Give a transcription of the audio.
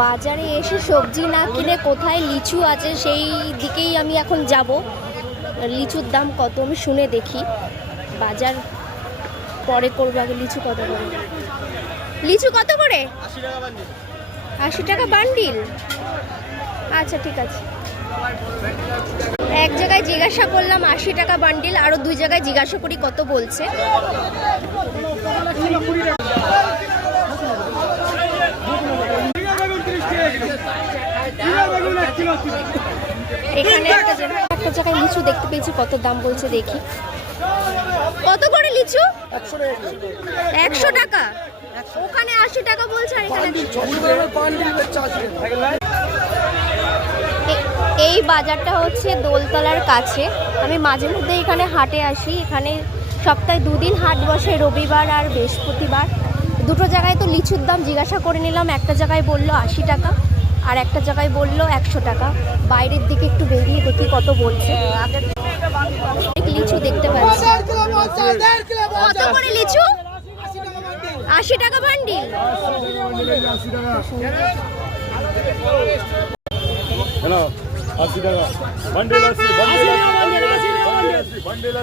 বাজারে এসে সবজি না কিনে কোথায় লিচু আছে সেই দিকেই আমি এখন যাব। লিচুর দাম কত আমি শুনে দেখি। বাজার পরে করবো, আগে লিচু কত করে। লিচু কত করে? 80 টাকা বান্ডিল। আচ্ছা ঠিক আছে। এক জায়গায় জিজ্ঞাসা করলাম 80 টাকা বান্ডিল, আরও 2 জায়গায় জিজ্ঞাসা করি কত বলছে। এখানে একটা জায়গায় লিচু দেখতে পেয়েছি, কত দাম বলছে দেখি। কত করে লিচু? 100 টাকা। ওখানে 80 টাকা বলছে, আর এখানে এই বাজারটা হচ্ছে দোলতলার কাছে। আমি মাঝে মধ্যে এখানে হাটে আসি। এখানে সপ্তাহে 2 দিন হাট বসে, রবিবার আর বৃহস্পতিবার। দুটো জায়গায় তো লিচুর দাম জিজ্ঞাসা করে নিলাম। একটা জায়গায় বললো 80 টাকা, আর একটা জায়গায় বললো 100 টাকা। বাইরের দিকে একটু বেরিয়ে দেখি কত বলছে। লিচু দেখতে পাচ্ছি। কত করে লিচু? 80 টাকা বান্ডিল। হ্যালো, 80 টাকা বান্ডিল আছে, বান্ডিল আছে, বান্ডিল আছে।